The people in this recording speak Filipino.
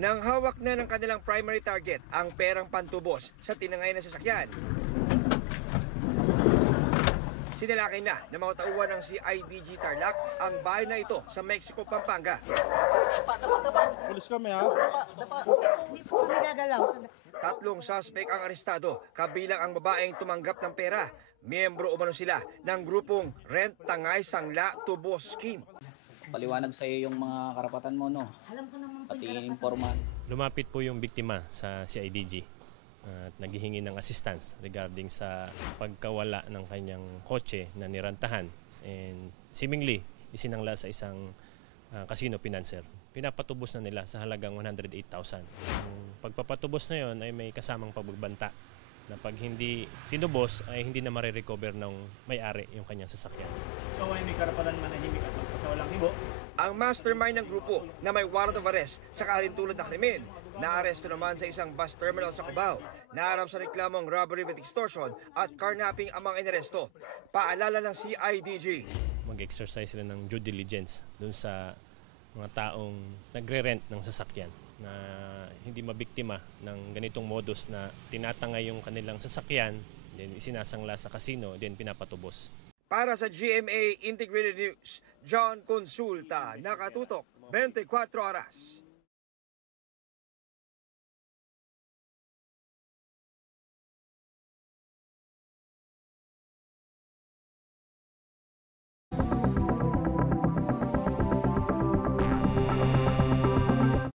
Nang hawak na ng kanilang primary target ang perang pantubos sa tinangay na sasakyan, sinalakay na ng mga tauhan ng CIDG Tarlac ang bahay na ito sa Mexico, Pampanga. Pulis kami ha. Hindi po kami gagalaw. 3 suspect ang arestado, kabilang ang babaeng tumanggap ng pera. Miyembro umano sila ng grupong Rent Tangay Sangla Tubos Scheme. Paliwanag sa iyo yung mga karapatan mo, no? Alam ko naman po. Pati informan. Lumapit po yung biktima sa CIDG at naghihingi ng assistance regarding sa pagkawala ng kanyang kotse na nirantahan and seemingly isinangla sa isang casino financer. Pinapatubos na nila sa halagang 108,000. Ang pagpapatubos na yon ay may kasamang pagbabanta na pag hindi tinubos ay hindi na marirecover ng may-ari yung kanyang sasakyan. Ikaw ay may karapatan manahimik at magpasawalang hibo. Ang mastermind ng grupo na may warrant of arrest sa kahintulad na krimen, naaresto naman sa isang bus terminal sa Cubao. Naharap sa reklamong robbery with extortion at carnapping ang mga inaresto. Paalala ng CIDG. Mag-exercise sila ng due diligence dun sa mga taong nagre-rent ng sasakyan na hindi mabiktima ng ganitong modus na tinatangay yung kanilang sasakyan, then isinasangla sa casino, then pinapatubos. Para sa GMA Integrated News, John Consulta, nakatutok 24 oras.